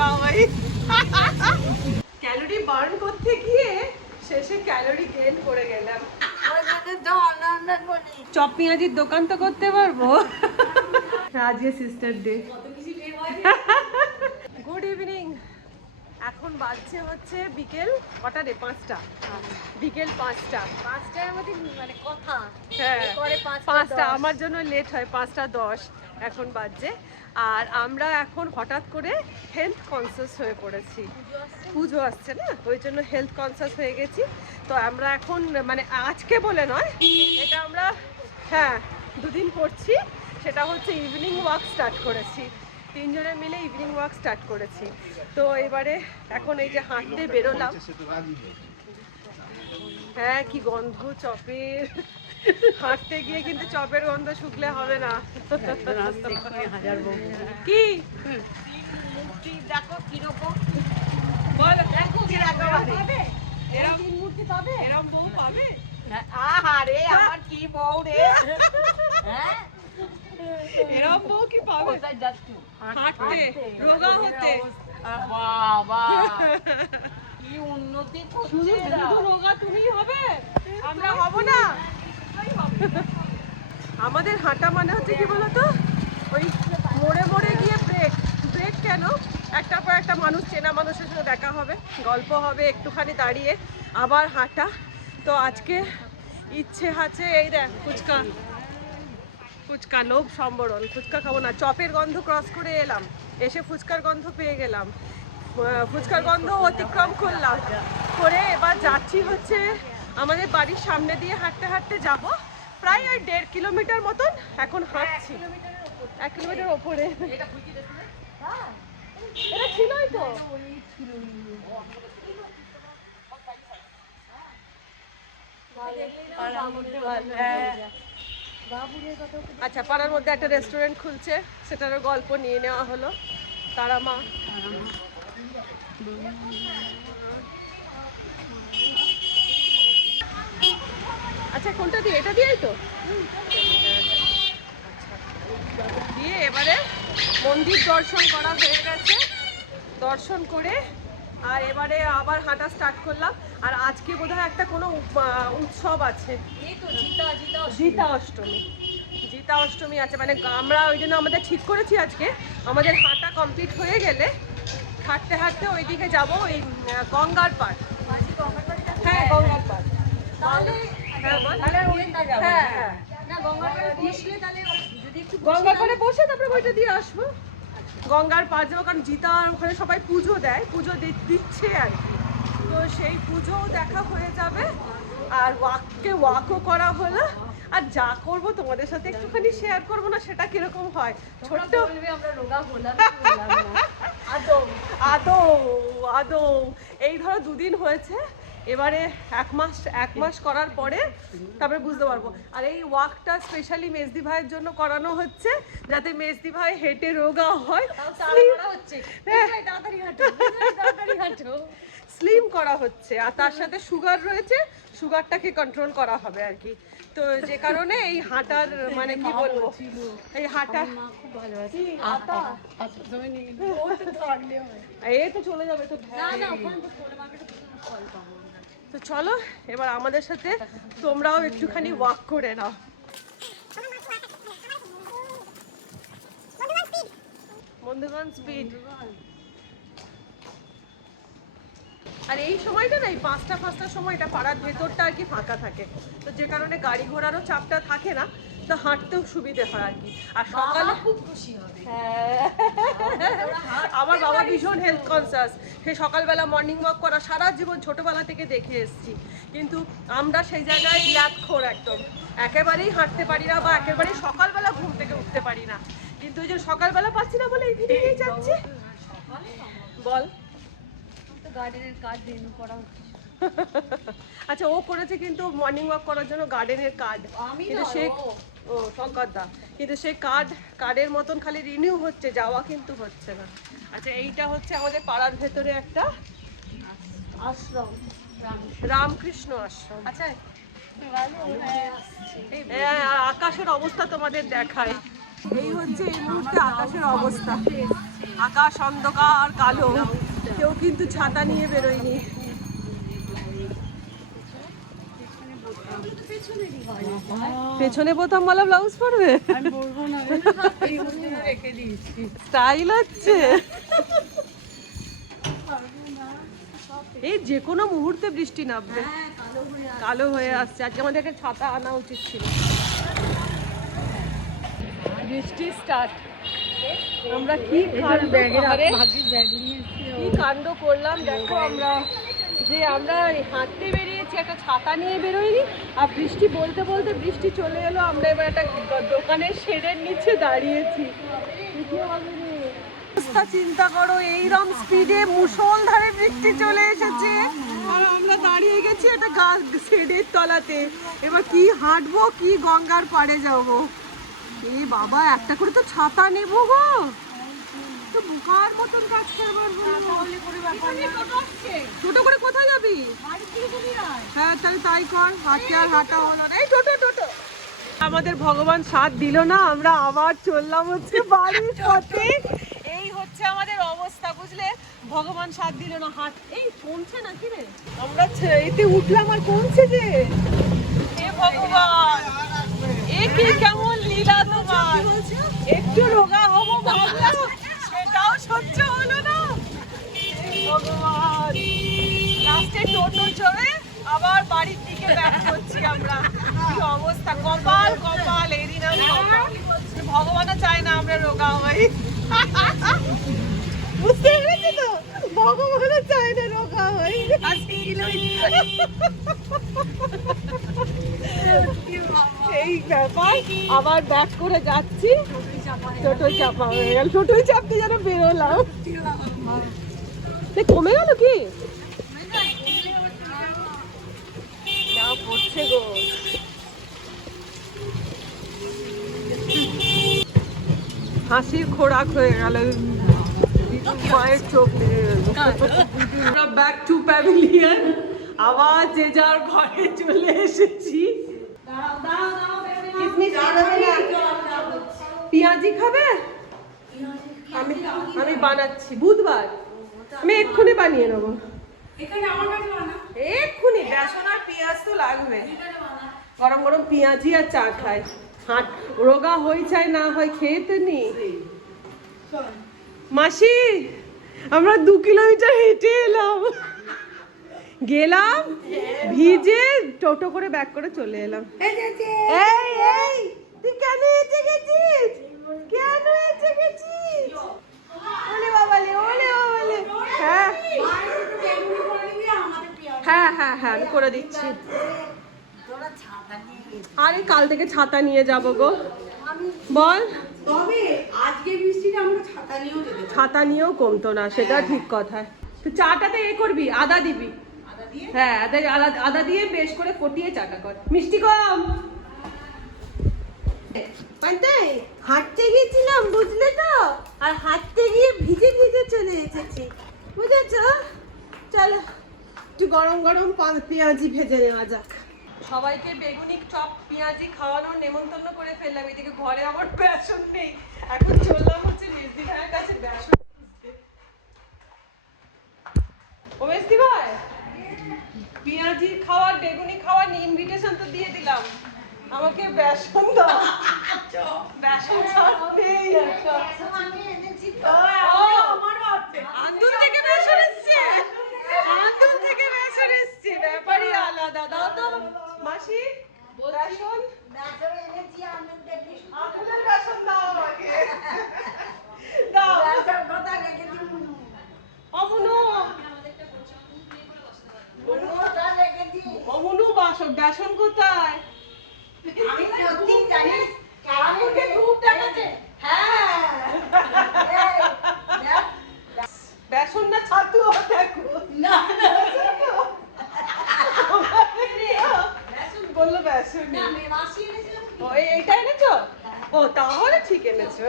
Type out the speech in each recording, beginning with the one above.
রোগা হই। Calorie burn করতে গিয়ে শেষে ক্যালোরি গেইন করে গেলাম। চপ পেঁয়াজির দোকান তো করতে পারবো। আজকে সিস্টার ডে। Good evening. এখন বাজছে হচ্ছে বিকেল কটা রে? 5টা। বিকেল 5টা। 5টার মধ্যে মানে কথা। হ্যাঁ, করে 5টা আমার জন্য লেট হয়, 5টা 10 এখন বাজছে। আর আমরা এখন হঠাৎ করে হেলথ কনসিয়াস হয়ে পড়েছি। পুজো আসছে না, ওই জন্য হেলথ কনসিয়াস হয়ে গেছি। তো আমরা এখন মানে আজকে বলে নয়, এটা আমরা হ্যাঁ 2 দিন করছি। সেটা হচ্ছে ইভিনিং ওয়াক স্টার্ট করেছি, 3 জনে মিলে ইভিনিং ওয়াক স্টার্ট করেছি। তো এবারে এখন এই যে হাঁটতে বেরোলাম। হ্যাঁ, কি গন্ধ চপের। হাঁটতে গিয়ে কিন্তু চপের গন্ধ শুকলে হবে না। কি দেখো কিরকম বল, দেখো পাবে এরকম মূর্তি পাবে, এরকম বউ পাবে? আহারে আমার কি বউ রে। হ্যাঁ এরকম বউ কি পাবে? হাঁটতে রোগা হতে বাবা কি উন্নতি করছে এরা। শুধু রোগা তুমিই হবে, আমরা হব না। আমাদের হাঁটা মানে হচ্ছে কি বলতো, ওই মোড়ে মোড়ে গিয়ে ব্রেক। ব্রেক কেন? একটার পর একটা মানুষ, চেনা মানুষের সাথে দেখা হবে, গল্প হবে, একটুখানি দাঁড়িয়ে আবার হাঁটা। তো আজকে ইচ্ছে আছে, এই দেখ ফুচকা, ফুচকা লোভ সম্বরণ। ফুচকা খাবো না, চপের গন্ধ ক্রস করে এলাম, এসে ফুচকার গন্ধ পেয়ে গেলাম। ফুচকার গন্ধ অতিক্রম করলাম, করে এবার যাচ্ছি হচ্ছে আমাদের বাড়ির সামনে দিয়ে হাঁটতে হাঁটতে যাব। প্রায় ওই 1.5 কিলোমিটার মতন এখন হাঁটছি। 1 কিলোমিটার ওপরে। এটা ছিলই তো। আচ্ছা, পাড়ার মধ্যে একটা রেস্টুরেন্ট খুলছে, সেটারও গল্প নিয়ে নেওয়া হলো। তারা মা। আচ্ছা, কোনটা দিয়ে? এটা দিয়েই তো। দিয়ে এবারে মন্দির দর্শন করা হয়ে গেছে, দর্শন করে আর এবারে আবার হাঁটা স্টার্ট করলাম। আর আজকে বোধহয় একটা কোনো উৎসব আছে, জিতা অষ্টমী। জিতা অষ্টমী আছে, মানে আমরা ওই জন্য আমাদের ঠিক করেছি আজকে আমাদের হাঁটা কমপ্লিট হয়ে গেলে হাঁটতে হাঁটতে ওইদিকে যাবো, ওই গঙ্গার পাড়। হ্যাঁ, গঙ্গার পাড়। হ্যাঁ হ্যাঁ, গঙ্গার পাড়ে বসে তারপরে বইটা দিয়ে আসবো। গঙ্গার পাড় যাবো, কারণ জিতার ওখানে সবাই পুজো দেয়, পুজো দিচ্ছে আর কি। তো সেই পুজোও দেখা হয়ে যাবে, আর ওয়াকও করা হলো। আর যা করব তোমাদের সাথে একটুখানি শেয়ার করবো না, সেটা কিরকম হয়। ছোট্ট আদৌ আদৌ এই ধরো 2 দিন হয়েছে, এবারে 1 মাস করার পরে তারপরে বুঝতে পারবো। আর এই ওয়াকটা স্পেশালি মেজদি ভাইয়ের জন্য করানো হচ্ছে, যাতে মেজদি ভাই হেঁটে রোগা হয়, স্লিম করা হচ্ছে। আর তার সাথে সুগার রয়েছে, সুগারটাকে কন্ট্রোল করা হবে আর কি। তো যে কারণে এই হাঁটার মানে কি বলবো, এই হাঁটা এই তো চলে যাবে তো। তো চলো এবার আমাদের সাথে তোমরাও একটুখানি ওয়াক করে নাও। বন্ধুগণ স্পিড। আর এই সময়টা না, এই 5টার সময়টা পাড়ার ভেতরটা আর কি ফাঁকা থাকে, তো যে কারণে গাড়ি ঘোড়ারও চাপটা থাকে না, তো হাঁটতেও সুবিধে হয় আর কি। আর সকালে খুব খুশি হবে। আমার বাবা ভীষণ হেলথ কনসিয়াস, সে সকালবেলা মর্নিং ওয়াক করা সারা জীবন ছোটবেলা থেকে দেখে এসেছি, কিন্তু আমরা সেই জায়গায় ল্যাদখোর একদম, একেবারেই হাঁটতে পারি না, বা একেবারেই সকালবেলা ঘুম থেকে উঠতে পারি না। কিন্তু ওই যে সকালবেলা পাচ্ছি না বলে ইভিনিংয়েই যাচ্ছি। বল। গার্ডেনের কাজ রিনিউ করা হচ্ছে। আচ্ছা, ও করেছে কিন্তু মর্নিং ওয়াক করার জন্য গার্ডেনের কার্ড, কিন্তু সে শঙ্করদা, কিন্তু সে কার্ডের মতন খালি রিনিউ হচ্ছে, যাওয়া কিন্তু হচ্ছে না। আচ্ছা, এইটা হচ্ছে আমাদের পাড়ার ভেতরে একটা আশ্রম, রামকৃষ্ণ আশ্রম। আচ্ছা, হ্যাঁ, আর আকাশের অবস্থা তোমাদের দেখায়, এই হচ্ছে এই মুহূর্তে আকাশের অবস্থা। আকাশ অন্ধকার কালো, কেউ কিন্তু ছাতা নিয়ে বেরোয়নি। পেছনে বোতাম वाला ব্লাউজ পরবে? স্টাইল হচ্ছে। এই যে কোনো মুহূর্তে বৃষ্টি নামবে, কালো হয়ে আসছে। আজকে আমাদের একটা ছাতা আনা উচিত ছিল। বৃষ্টি স্টার্ট। আমরা কি কাণ্ড করলাম দেখো। আমরা হাঁটতে বেরিয়েছি, একটা ছাতা নিয়ে বেরোইনি, আর বৃষ্টি বলতে বলতে বৃষ্টি চলে এলো। আমরা এবার একটা দোকানের শেডের নিচে দাঁড়িয়েছি। চিন্তা করো, এইরকম স্পিডে মুষলধারে বৃষ্টি চলে এসেছে, আর আমরা দাঁড়িয়ে গেছি একটা গাছ শেডের তলাতে। এবার কি হাঁটবো, কি গঙ্গার পাড়ে যাবো। এই বাবা, একটা করে তো ছাতা নেবো গো, তো বোকার মতন কাজ করবার। টোটো করে কোথায় যাবি? হ্যাঁ তাহলে তাই কর, হাঁটতে আর হাঁটা হলো না। এই টোটো টোটো। আমাদের ভগবান সাথ দিল না, আমরা আবার চললাম হচ্ছে বাড়ির পথে। এই হচ্ছে আমাদের অবস্থা, বুঝলে। ভগবান সাথ দিল না, হাত এই কমছে না কি রে। আমরা এতে উঠলাম আর কমছে যে। হে ভগবান, এ কি কেমন লীলা তোমার। একটু রোগা হবো ভাবলাম, সেটাও সহ্য হলো না। ভগবান, লাস্টে টোটো চড়ে আবার বাড়ির দিকে ব্যাক করছি আমরা। কি অবস্থা, কপাল কপাল, এদিন ভগবানও চায় না আমরা রোগা হই। বুঝতে পেরেছি তো, ভগবানও চায় না রোগা হই। এই ব্যাপার, আবার ব্যাক করে যাচ্ছি। টোটোই চাপা হয়ে গেল, টোটোই চাপতে যেন বেরোলাম। কমে গেল কি পড়ছে গো। হাসির খোরাক হয়ে গেল, মায়ের চোখ লেগে গেল। ব্যাক টু প্যাভিলিয়ন, আবার যে যার ঘরে চলে এসেছি। পেঁয়াজি খাবে? আমি বানাচ্ছি, বুধবার আমি এক্ষুনি বানিয়ে নেবো। এক্ষুনি বেসন আর পেঁয়াজ তো লাগবে। গরম গরম পেঁয়াজি আর চা খায়। রোগা হই চাই না হয়, খেয়ে তো নি। মাসি, আমরা 2 কিলোমিটার হেঁটে এলাম, গেলাম ভিজে, টোটো করে ব্যাক করে চলে এলাম। এই তুই কেন এসে গেছিস? কেন এসে গেছিস? ওলে বাবালে, ওলে বাবালে। হ্যাঁ হ্যাঁ হ্যাঁ হ্যাঁ, আমি করে দিচ্ছি। আরে কাল থেকে ছাতা নিয়ে যাব গো। বল। তবে আজকে বৃষ্টিতে আমরা ছাতা নিয়েও কমতো না, সেটা ঠিক কথা। তো চাটাতে এ করবি, আদা দিবি। হ্যাঁ, আদা দিয়ে বেশ করে ফটিয়ে চাটা কর। মিষ্টি কম। হাঁটতে গেছিলাম, বুঝলে তো, আর হাঁটতে গিয়ে ভিজে ভিজে চলে এসেছি, বুঝেছ। চলো একটু গরম গরম পেঁয়াজি ভেজে নেওয়া যাক। সবাইকে বেগুনি চপ পেঁয়াজি খাওয়ানোর নেমন্তন্ন করে ফেললাম। এদিকে ঘরে আমার বেসন নেই, এখন চললাম হচ্ছে মেজদি ভাইয়ের কাছে বেসন খুঁজতে। ও মেজদি ভাই, পেঁয়াজি খাওয়ার বেগুনি খাওয়ার ইনভিটেশন তো দিয়ে দিলাম, আমাকে বেসন দাও। বেসন নেই। আন্দুল থেকে বেসন এসছে, আন্দুল থেকে বেসন এসছে, ব্যাপারই আলাদা। দাও তো মাসি বেসন, আন্দুলের বেসন দাও আমাকে, দাও। অমনু অমনু বেসন কোথায়? আমি সত্যি জানি আমাকে খুব দেখাচ্ছে। হ্যাঁ, বেসন না ছাতু দেখো। না বললো বেসন এইটা এনেছো? ও তাহলে ঠিক এনেছো,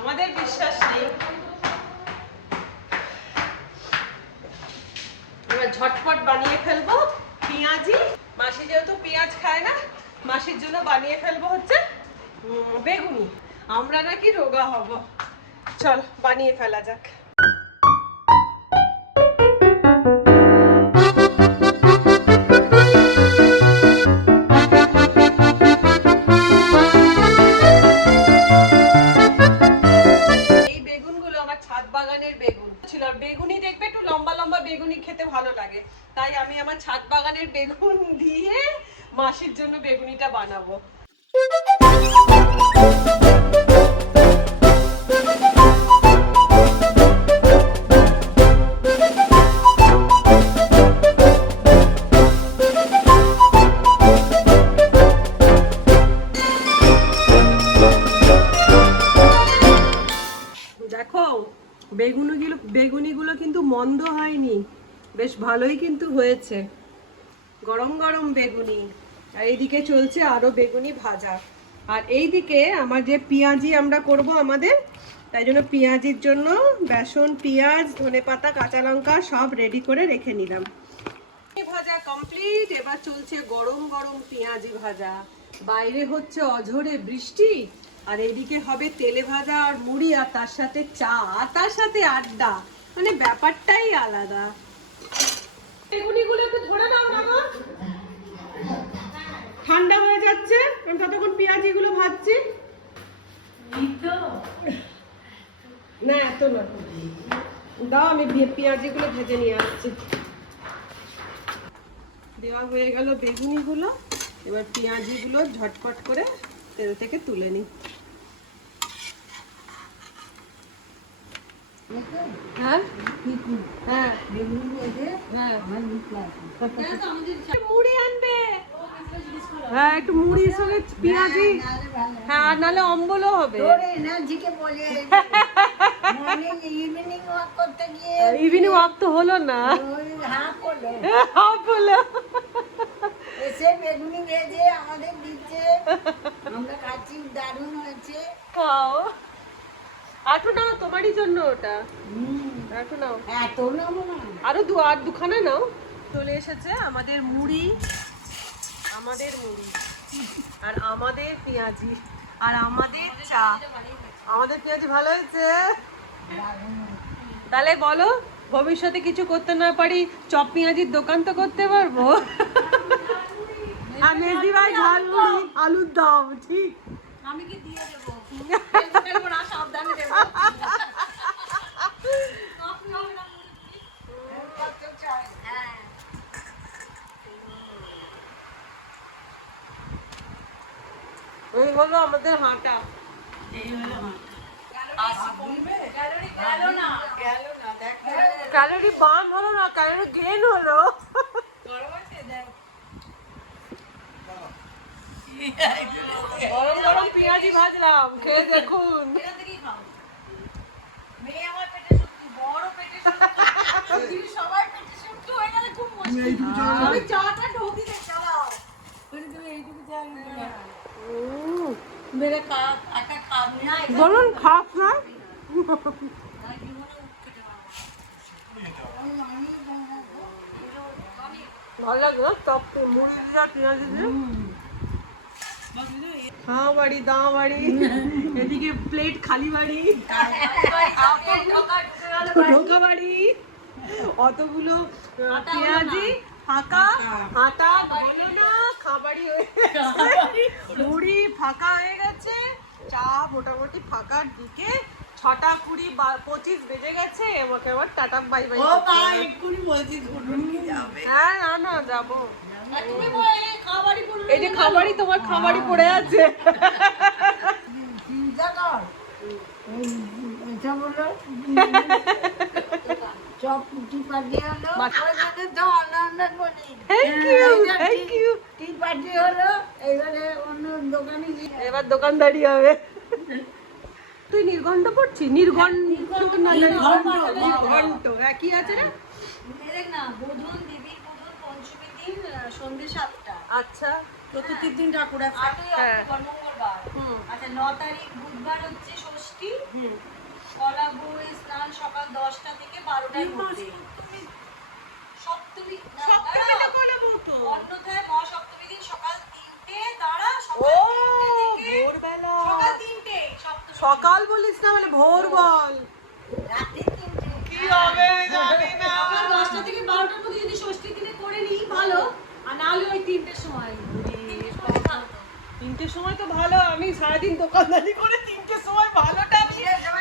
আমাদের বিশ্বাস নেই। এবার ঝটপট বানিয়ে ফেলবো পেঁয়াজি। মাসি যেহেতু পেঁয়াজ খায় না, মাসির জন্য বানিয়ে ফেলবো হচ্ছে বেগুনি, আমরা নাকি রোগা হব। চল বানিয়ে ফেলা যাক। এই বেগুনগুলো আমার ছাদ বাগানের বেগুন ছিল। বেগুনি দেখবে একটু লম্বা লম্বা বেগুনি খেতে ভালো লাগে, তাই আমি আমার ছাদ বাগানের বেগুন দিয়ে মাসির জন্য বেগুনিটা বানাবো। দেখো বেগুনিগুলো কিন্তু মন্দ হয়নি, বেশ ভালোই কিন্তু হয়েছে। গরম গরম বেগুনি, আর এইদিকে চলছে আরো বেগুনি ভাজা। আর এইদিকে আমার যে পেঁয়াজি আমরা করব আমাদের, তাই জন্য পেঁয়াজির জন্য বেসন, পেঁয়াজ, ধনেপাতা, কাঁচা লঙ্কা সব রেডি করে রেখে নিলাম। ভাজা কমপ্লিট। এবার চলছে গরম গরম পেঁয়াজি ভাজা। বাইরে হচ্ছে অঝোরে বৃষ্টি, আর এইদিকে হবে তেলে ভাজা আর মুড়ি, আর তার সাথে চা, আর তার সাথে আড্ডা, মানে ব্যাপারটাই আলাদা। বেগুনিগুলো একটু ধরে নাও না গো, ঠান্ডা হয়ে যাচ্ছে, আমি ততক্ষণ পেঁয়াজিগুলো ভাজছি। না এত না, দাও আমি পেঁয়াজিগুলো ভেজে নিয়ে আসছি। দেওয়া হয়ে গেল বেগুনিগুলো, এবার পেঁয়াজিগুলো ঝটপট করে তেল থেকে তুলে নিই। হ্যাঁ হ্যাঁ মুড়ি আনবে, হ্যাঁ একটু মুড়ির সঙ্গে পেঁয়াজি, হ্যাঁ আর নাহলে অম্বলও হবে। ইভিনিং ওয়াক তো হলো না, হাফ হলো। এসে বেগুনি ভেজে আমাদের দিচ্ছে, আমরা খাচ্ছি, দারুণ হয়েছে। খাও, আটু নাও তোমারই জন্য ওটা, আটু নাও, এত নেবো না, আরো দুখানা নাও। চলে এসেছে আমাদের মুড়ি, আমাদের মুড়ি, আর আমাদের পেঁয়াজি, আর আমাদের চা। আমাদের পেঁয়াজি ভালো হয়েছে। তাহলে বলো, ভবিষ্যতে কিছু করতে না পারি, চপ পেঁয়াজির দোকান তো করতে পারবো। আর মেজি ভাই ঝালমুড়ি, আলুর দম, ঠিক। আমি কি দিয়ে দেবো না, সাবধানে দেবো। এই হলো আমাদের হাঁটা। ক্যালোরি বার্ন হলো না, ক্যালোরি গেইন হলো। গরম গরম পেঁয়াজি ভাজলাম, খেয়ে দেখুন। বলুন খাস না, ভালো লাগে না চপ মুড়ি দিয়ে পেঁয়াজি দিয়ে। হ্যাঁ বাড়ি দাও বাড়ি, এদিকে প্লেট খালি বাড়ি, ঢোকা বাড়ি, অতগুলো পেঁয়াজি ফাঁকা, হাঁটা বলো না, খাবারই হয়ে গেছে, মুড়ি ফাঁকা হয়ে গেছে, চা মোটামুটি ফাঁকার দিকে। 6:20-25 বেজে গেছে, আমাকে আবার টাটা বাই বাই। হ্যাঁ না না যাবো, এই যে খাবারই তোমার খাবারই পড়ে আছে। এবার দোকানদারি হবে। তুই নির্ঘণ্ট পড়ছি, নির্ঘণ্ট না নির্ঘণ্ট একই আছে রে। সন্ধ্যে 7টা। আচ্ছা, চতুর্থীর দিন ঠাকুর আছে। হ্যাঁ। মঙ্গলবার। আচ্ছা 9 তারিখ বুধবার হচ্ছে ষষ্ঠী। কলা বউয়ের স্নান সকাল 10টা থেকে 12টার মধ্যে। সপ্তমী অন্যথায় মহাসপ্তমী দিন সকাল 3টে, তারা সকাল 3টে থেকে ভোরবেলা সকাল বলিস না, মানে ভোর বল। রাতে 3টে। কি হবে জানি না। সকাল 10টা থেকে 12টার মধ্যে যদি ষষ্ঠীর দিনে করে নিই ভালো, আর না হলে ওই 3টের সময়। 3টের সময় ভালো তো। 3টের সময় তো ভালো, আমি সারাদিন দোকানদারি করে 3টের সময় ভালোটা আমি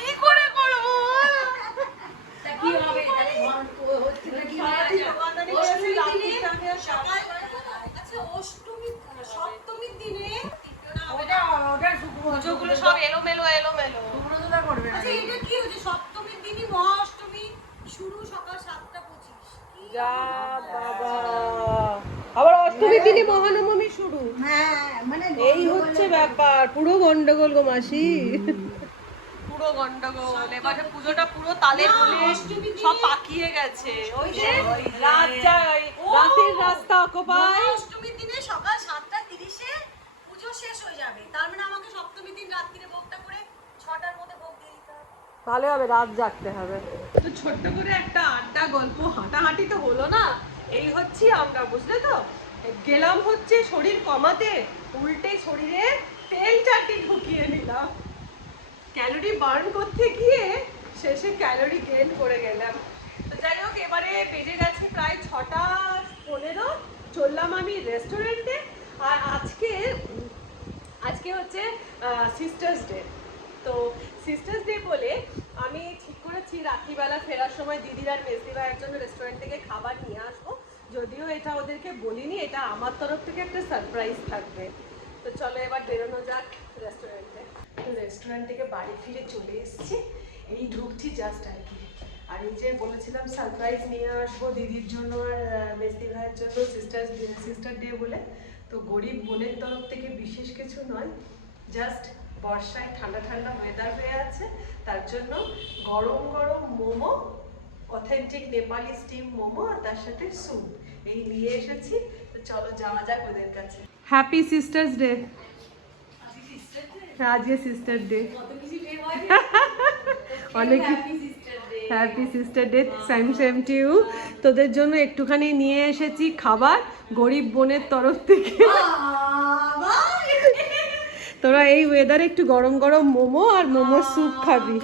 কি করে করবো? তা কি হবে? তাহলে হচ্ছে কি হয়? দোকানদারি করেছি, অষ্টমীর রাত্রি দিনে টাইমে সকাল, আচ্ছা অষ্টমী সপ্তমীর দিনে পুজোগুলো সব এলোমেলো এলোমেলো। আচ্ছা এটা কি হচ্ছে? সপ্তমীর দিনই মহাষ্টমী শুরু সকাল 7:25। যা বাবা, আবার অষ্টমীর দিনই মহানবমী শুরু। হ্যাঁ মানে এই হচ্ছে ব্যাপার, পুরো গন্ডগোল গো মাসি, পুরো গন্ডগোল। এবারে পুজোটা পুরো তালে বলে সব পাকিয়ে গেছে। ওই যে রাত যায়, রাতের রাস্তা অকোপায়। অষ্টমীর দিনে সকাল 7:30-এ পুজো শেষ হয়ে যাবে। তার মানে আমাকে সপ্তমীর দিন রাত্রিরে ভোগটা করে 6টার মধ্যে ভোগ দিয়ে দিতে হবে। ভালো হবে, রাত জাগতে হবে। তো ছোট্ট করে একটা আড্ডা গল্প, হাঁটাহাঁটি তো হলো না, এই হচ্ছে আমরা, বুঝলে তো। গেলাম হচ্ছে শরীর কমাতে, উল্টে শরীরে তেল চাটি ঢুকিয়ে নিলাম। ক্যালোরি বার্ন করতে গিয়ে শেষে ক্যালোরি গেইন করে গেলাম। তো যাই হোক, এবারে বেজে গেছে প্রায় 6:15, চললাম আমি রেস্টুরেন্টে। আর আজকে হচ্ছে সিস্টার্স ডে। তো সিস্টার্স ডে বলে আমি ঠিক করেছি রাত্রিবেলা ফেরার সময় দিদির আর মেজদি ভাইয়ের জন্য রেস্টুরেন্ট থেকে খাবার নিয়ে আসবো। যদিও এটা ওদেরকে বলিনি, এটা আমার তরফ থেকে একটা সারপ্রাইজ থাকবে। তো চলো এবার বেরোনো যাক রেস্টুরেন্টে। তো রেস্টুরেন্ট থেকে বাড়ি ফিরে চলে এসেছি, এই ঢুকছি জাস্ট আর কি। আর এই যে বলেছিলাম সারপ্রাইজ নিয়ে আসবো দিদির জন্য আর মেজদি ভাইয়ের জন্য সিস্টার ডে বলে, তো গরিব বোনের তরফ থেকে বিশেষ কিছু নয়, জাস্ট বর্ষায় ঠান্ডা ঠান্ডা ওয়েদার হয়ে আছে, তার জন্য গরম গরম মোমো, অথেন্টিক নেপালি স্টিম মোমো, আর তার সাথে স্যুপ এই নিয়ে এসেছি। তো চলো যাওয়া যাক ওদের কাছে। Happy sisters day. আজকে সিস্টার ডে, কত কিছু ডে হয় অনেক happy sister day. Same to you. তোদের জন্য একটুখানি নিয়ে এসেছি খাবার গরিব বোনের তরফ থেকে। তোরা এই ওয়েদারে একটু গরম গরম মোমো আর মোমো স্যুপ খাবি।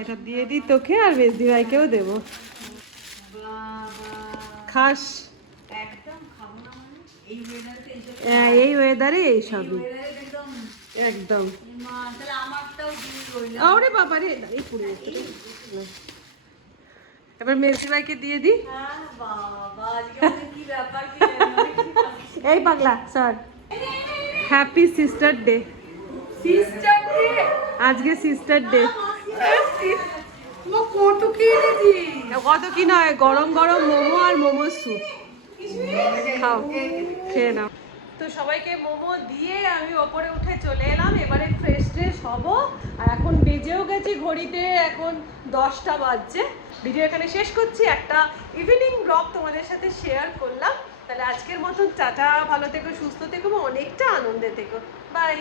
এটা দিয়ে দিই তোকে, আর মেজদি ভাইকেও দেবো, খাস। একদম খাবো না মানে এই ওয়েদারে হ্যাঁ, এই ওয়েদারে এই সবই একদম একদম। মা তাহলে আমারটাও দিয়ে রইল। আরে বাবা রে, এই পুরো এবার মেজদি ভাইকে দিয়ে দিই। হ্যাঁ বাবা, আজকে আমাদের কি ব্যাপার কি জানি। এই পাগলা sir, happy sister day. Sister day, আজকে সিস্টার ডে। মা কত কি এনেছি? কত কি নয়, গরম গরম মোমো আর মোমো স্যুপ। খাও, খেয়ে নাও। তো সবাইকে মোমো দিয়ে আমি ওপরে উঠে চলে এলাম, এবারে ফ্রেশ ট্রেশ হবো। আর এখন বেজেও গেছি ঘড়িতে, এখন 10টা বাজছে। ভিডিও এখানে শেষ করছি, একটা ইভিনিং ব্লগ তোমাদের সাথে শেয়ার করলাম। তাহলে আজকের মতন টাটা, ভালো থেকো, সুস্থ থেকো, অনেকটা আনন্দে থেকো, বাই।